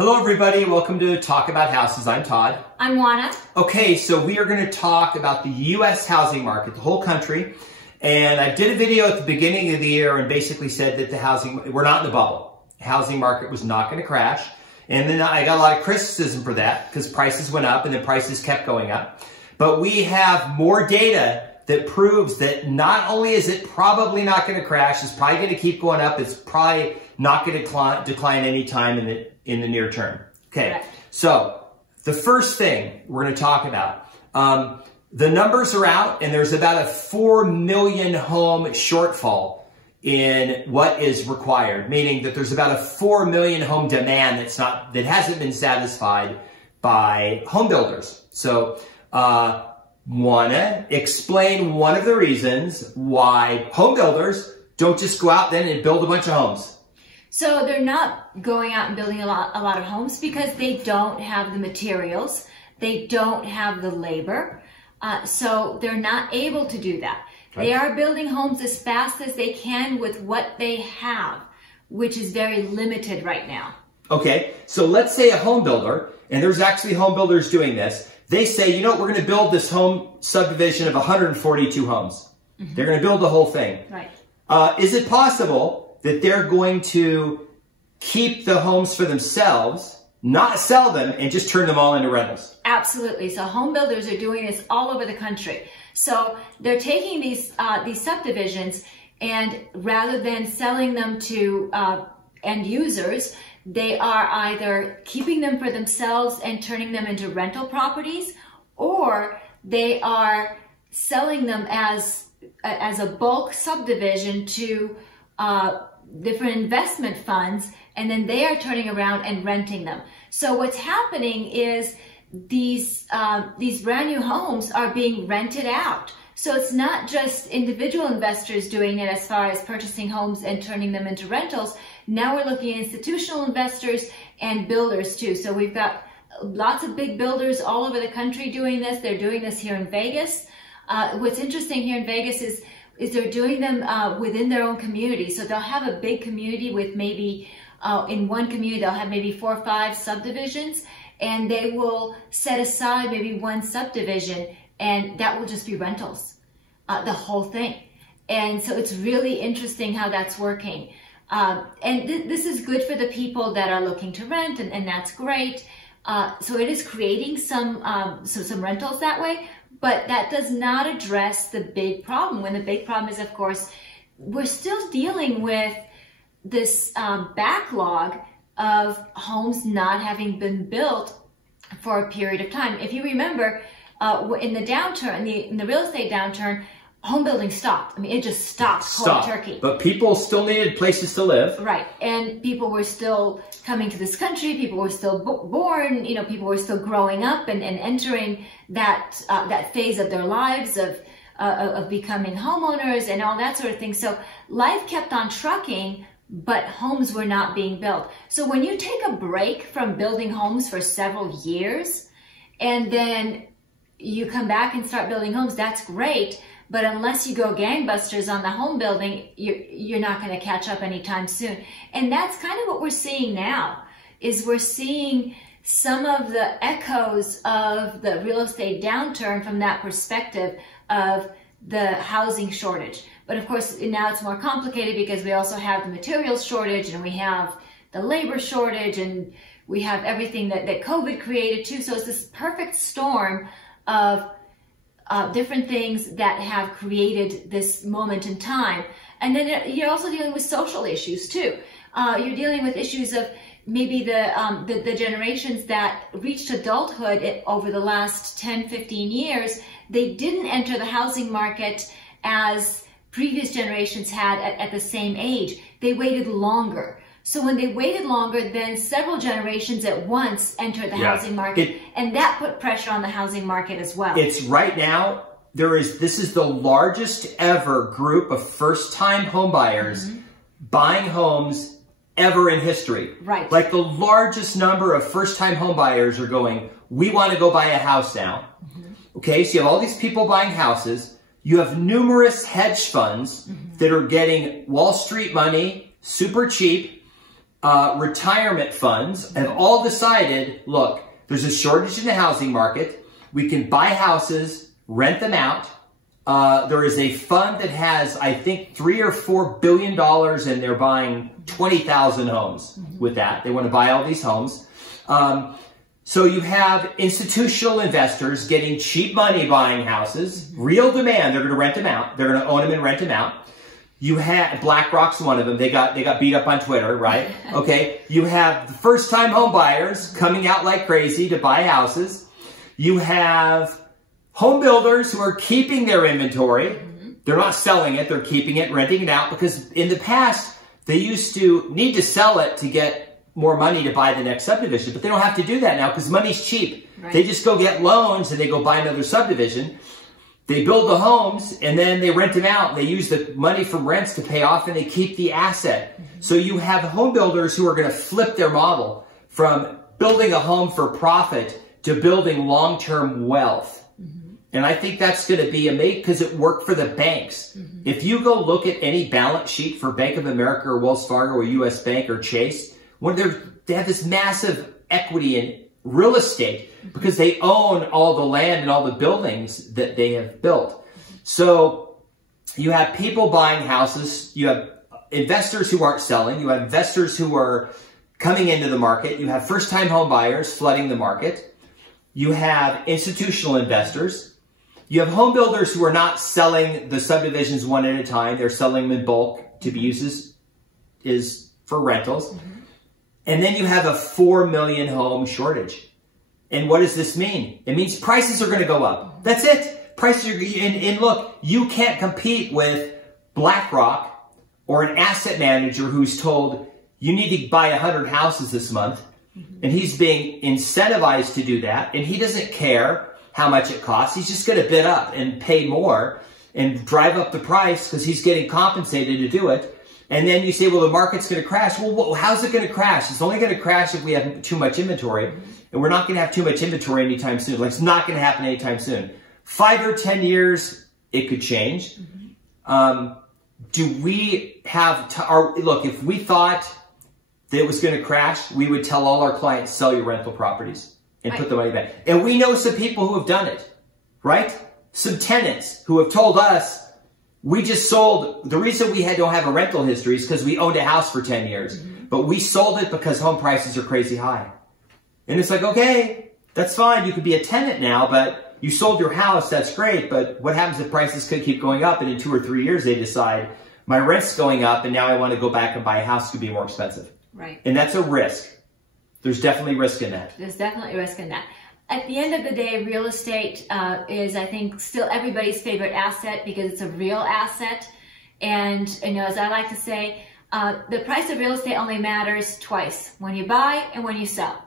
Hello everybody, welcome to Talk About Houses. I'm Todd. I'm Oana. Okay, so we are going to talk about the U.S. housing market, the whole country. And I did a video at the beginning of the year and basically said that we're not in the bubble. The housing market was not going to crash. And then I got a lot of criticism for that because prices went up and then prices kept going up. But we have more data that proves that not only is it probably not going to crash, it's probably going to keep going up, it's probably not going to decline anytime in the near term. Okay, right. So the first thing we're going to talk about, the numbers are out and there's about a 4 million home shortfall in what is required, meaning that there's about a 4 million home demand that hasn't been satisfied by home builders. So, Wanna explain one of the reasons why home builders don't just go out then and build a bunch of homes. So they're not going out and building a lot of homes because they don't have the materials, they don't have the labor, so they're not able to do that. Right. They are building homes as fast as they can with what they have, which is very limited right now. Okay, so let's say a home builder, and there's actually home builders doing this, they say, you know, we're going to build this home subdivision of 142 homes. Mm-hmm. They're going to build the whole thing. Right. Is it possible that they're going to keep the homes for themselves, not sell them, and just turn them all into rentals? Absolutely. So home builders are doing this all over the country. So they're taking these subdivisions, and rather than selling them to end users, they are either keeping them for themselves and turning them into rental properties, or they are selling them as a bulk subdivision to different investment funds, and then they are turning around and renting them. So what's happening is these brand new homes are being rented out. So it's not just individual investors doing it as far as purchasing homes and turning them into rentals. Now we're looking at institutional investors and builders too. So we've got lots of big builders all over the country doing this. They're doing this here in Vegas. What's interesting here in Vegas is they're doing them within their own community. So they'll have a big community with maybe, in one community, they'll have maybe 4 or 5 subdivisions, and they will set aside maybe one subdivision, and that will just be rentals, the whole thing. And so it's really interesting how that's working. And this is good for the people that are looking to rent, and that's great. So it is creating some rentals that way, but that does not address the big problem. When the big problem is, of course, we're still dealing with this backlog of homes not having been built for a period of time. If you remember, in the downturn, in the real estate downturn, home building stopped. I mean, it just stopped cold turkey. But people still needed places to live. Right. And people were still coming to this country. People were still born. You know, people were still growing up and entering that phase of their lives of becoming homeowners and all that sort of thing. So life kept on trucking, but homes were not being built. So when you take a break from building homes for several years and then you come back and start building homes, that's great. But unless you go gangbusters on the home building, you're not going to catch up anytime soon. And that's kind of what we're seeing now, is we're seeing some of the echoes of the real estate downturn from that perspective of the housing shortage. But of course, now it's more complicated because we also have the materials shortage and we have the labor shortage and we have everything that COVID created too. So it's this perfect storm of different things that have created this moment in time. And then you're also dealing with social issues too. You're dealing with issues of maybe the generations that reached adulthood over the last 10, 15 years. They didn't enter the housing market as previous generations had at the same age. They waited longer. So when they waited longer, then several generations at once entered the housing market, and that put pressure on the housing market as well. It's right now, this is the largest ever group of first-time home buyers buying homes ever in history. Right. Like the largest number of first-time home buyers are going, we want to go buy a house now. Okay, so you have all these people buying houses. You have numerous hedge funds that are getting Wall Street money super cheap. retirement funds have all decided, look, there's a shortage in the housing market. We can buy houses, rent them out. There is a fund that has, I think, $3 or $4 billion, and they're buying 20,000 homes with that. They want to buy all these homes. So you have institutional investors getting cheap money buying houses, real demand. They're going to rent them out. They're going to own them and rent them out. You have BlackRock's one of them. They got beat up on Twitter, right? Okay. You have the first-time home buyers coming out like crazy to buy houses. You have home builders who are keeping their inventory. They're not selling it. They're keeping it, renting it out, because in the past they used to need to sell it to get more money to buy the next subdivision, but they don't have to do that now because money's cheap. Right. They just go get loans and they go buy another subdivision. They build the homes and then they rent them out. They use the money from rents to pay off and they keep the asset. So you have home builders who are going to flip their model from building a home for profit to building long-term wealth. And I think that's going to be amazing because it worked for the banks. If you go look at any balance sheet for Bank of America or Wells Fargo or US Bank or Chase, when they have this massive equity in real estate because they own all the land and all the buildings that they have built. So you have people buying houses. You have investors who aren't selling. You have investors who are coming into the market. You have first-time home buyers flooding the market. You have institutional investors. You have home builders who are not selling the subdivisions one at a time. They're selling them in bulk to be used as for rentals. And then you have a 4 million home shortage. And what does this mean? It means prices are going to go up. That's it. Prices are, and look, you can't compete with BlackRock or an asset manager who's told you need to buy 100 houses this month. And he's being incentivized to do that. And he doesn't care how much it costs. He's just going to bid up and pay more and drive up the price because he's getting compensated to do it. And then you say, well, the market's going to crash. Well, how's it going to crash? It's only going to crash if we have too much inventory. And we're not going to have too much inventory anytime soon. Like, it's not going to happen anytime soon. 5 or 10 years, it could change. Do we have, look, if we thought that it was going to crash, we would tell all our clients, sell your rental properties and put the money back. And we know some people who have done it, right? Some tenants who have told us, we just sold, the reason we don't have a rental history is because we owned a house for 10 years. But we sold it because home prices are crazy high. And it's like, okay, that's fine. You could be a tenant now, but you sold your house. That's great. But what happens if prices could keep going up and in 2 or 3 years they decide my rent's going up and now I want to go back and buy a house to be more expensive. Right. And that's a risk. There's definitely risk in that. There's definitely risk in that. At the end of the day, real estate is, I think, still everybody's favorite asset because it's a real asset. And, you know, as I like to say, the price of real estate only matters twice, when you buy and when you sell.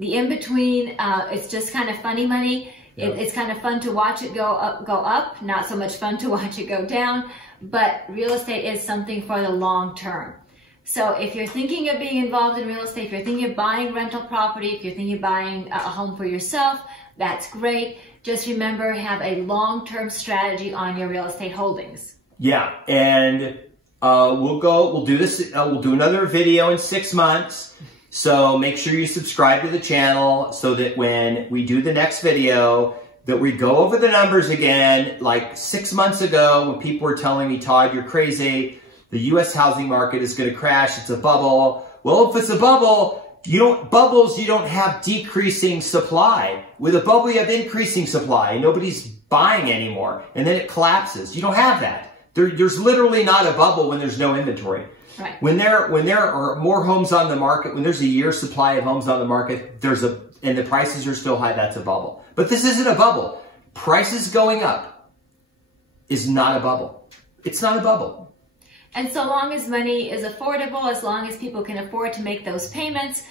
The in-between, it's just kind of funny money. Yep. It's kind of fun to watch it go up, not so much fun to watch it go down. But real estate is something for the long term. So if you're thinking of being involved in real estate, if you're thinking of buying rental property, if you're thinking of buying a home for yourself, that's great. Just remember, have a long-term strategy on your real estate holdings. Yeah, and we'll do this. We'll do another video in 6 months. So make sure you subscribe to the channel so that when we do the next video, that we go over the numbers again. Like 6 months ago, when people were telling me, Todd, you're crazy. The U.S. housing market is going to crash. It's a bubble. Well, if it's a bubble, you don't have decreasing supply. With a bubble, you have increasing supply. Nobody's buying anymore. And then it collapses. You don't have that. There's literally not a bubble when there's no inventory. Right. When there are more homes on the market, when there's a year's supply of homes on the market, and the prices are still high, that's a bubble. But this isn't a bubble. Prices going up is not a bubble. It's not a bubble. And so long as money is affordable, as long as people can afford to make those payments,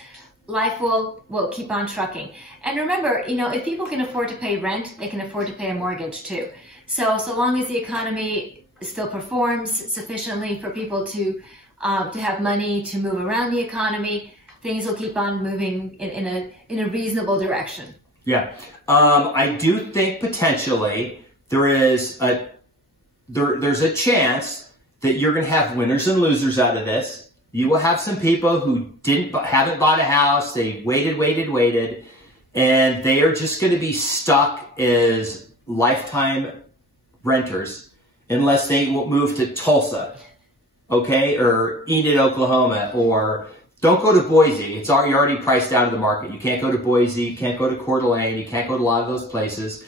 life will keep on trucking. And remember, you know, if people can afford to pay rent, they can afford to pay a mortgage too. So long as the economy still performs sufficiently for people to have money to move around the economy, things will keep on moving in a reasonable direction. Yeah, I do think potentially there's a chance that you're going to have winners and losers out of this. You will have some people who haven't bought a house. They waited, and they are just going to be stuck as lifetime renters unless they move to Tulsa, okay, or Enid, Oklahoma, or don't go to Boise. You're already priced out of the market. You can't go to Boise. You can't go to Coeur d'Alene. You can't go to a lot of those places.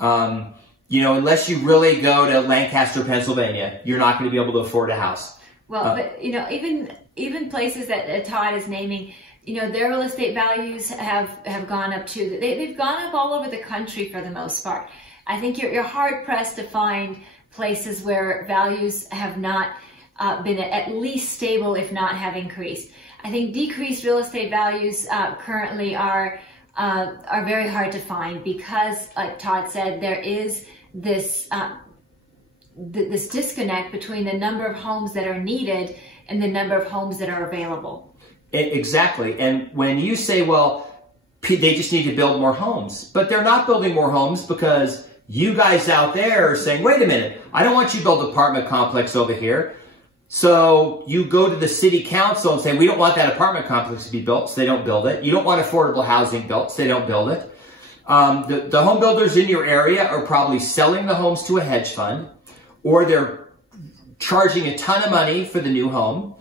You know, unless you really go to Lancaster, Pennsylvania, you're not going to be able to afford a house. Well, but you know, even places that Todd is naming, you know, their real estate values have gone up too. They've gone up all over the country for the most part. I think you're hard pressed to find places where values have not been at least stable, if not have increased. I think decreased real estate values currently are very hard to find because, like Todd said, there is this this disconnect between the number of homes that are needed and the number of homes that are available. Exactly. And when you say, well, they just need to build more homes, but they're not building more homes because you guys out there are saying, wait a minute, I don't want you to build an apartment complex over here. So you go to the city council and say, we don't want that apartment complex to be built, so they don't build it. You don't want affordable housing built, so they don't build it. The home builders in your area are probably selling the homes to a hedge fund, or they're charging a ton of money for the new home,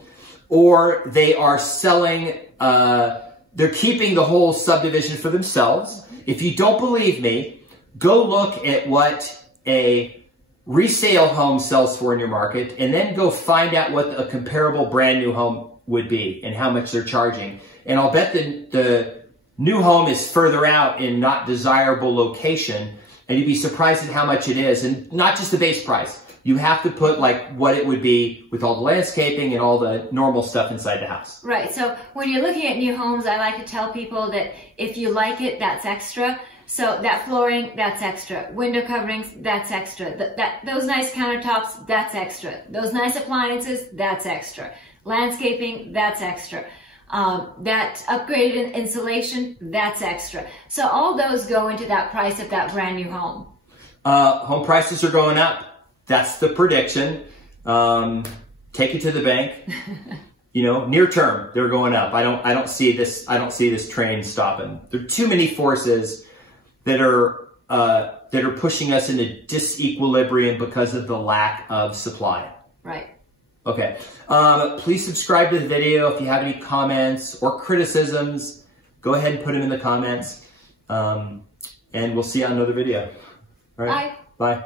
or they are selling, they're keeping the whole subdivision for themselves. If you don't believe me, go look at what a resale home sells for in your market, and then go find out what a comparable brand new home would be and how much they're charging. And I'll bet the new home is further out in not desirable location, and you'd be surprised at how much it is. And not just the base price. You have to put like what it would be with all the landscaping and all the normal stuff inside the house. Right. So when you're looking at new homes, I like to tell people that if you like it, that's extra. So that flooring, that's extra. Window coverings, that's extra. Those nice countertops, that's extra. Those nice appliances, that's extra. Landscaping, that's extra. That upgraded insulation, that's extra. So all those go into that price of that brand new home. Home prices are going up. That's the prediction. Take it to the bank. You know, near term, they're going up. I don't see this train stopping. There are too many forces that are pushing us into disequilibrium because of the lack of supply. Right. Okay. Please subscribe to the video. If you have any comments or criticisms, go ahead and put them in the comments. And we'll see you on another video. All right. Bye. Bye.